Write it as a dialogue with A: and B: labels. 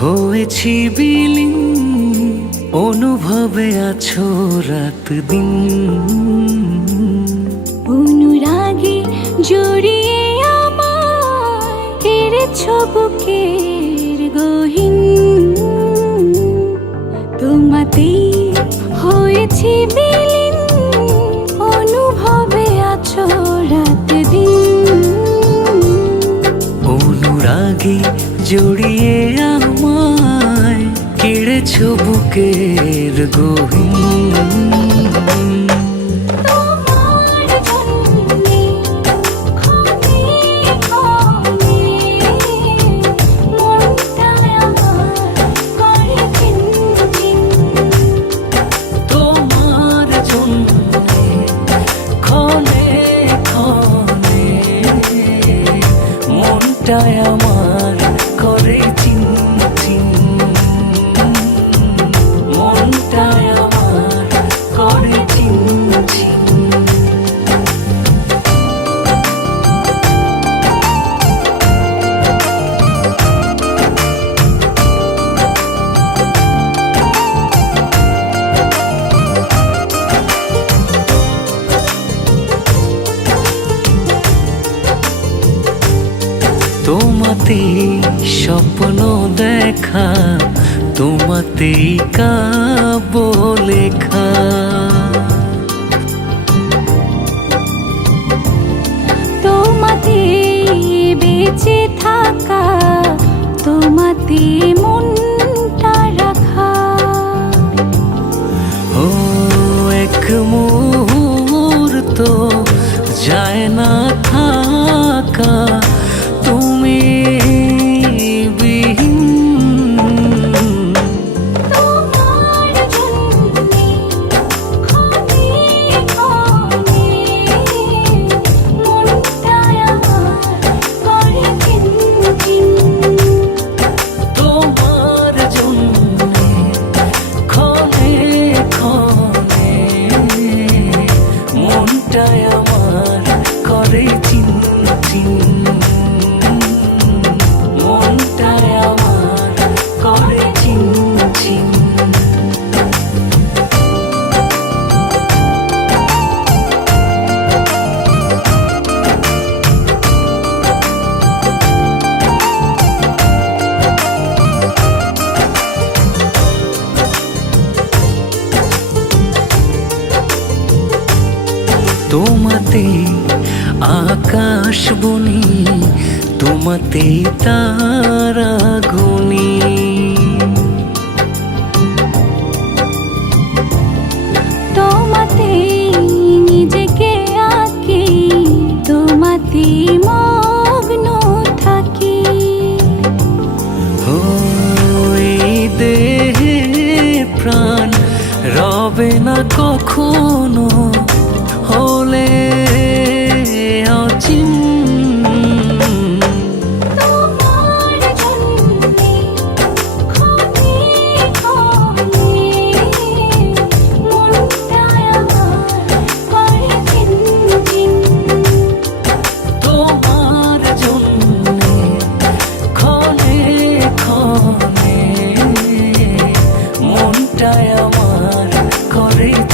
A: হয়েছি বিলীন, অনুভবে আছো রাত দিন।
B: অনুরাগে জড়িয়ে আমায় কেড়েছ বুকের গহীন। তোমাতেই হয়েছি বিলীন
A: কেড়েছ বুকের গহীন।
B: আমার করে
A: তোমাতে স্বপ্ন দেখা তোমাতেই কাব্য লেখা
B: তোমাতে বেঁচে থাকা তোমাতে মনটা রাখা।
A: ও এক মুহূর্ত তোমাতে আকাশ বনি তোমাতে তারা গুনি।
B: তোমাতে নিজেকে আঁকি তোমাতে মগ্ন থাকি।
A: ওই দেহে প্রাণ রবে না কখনো streets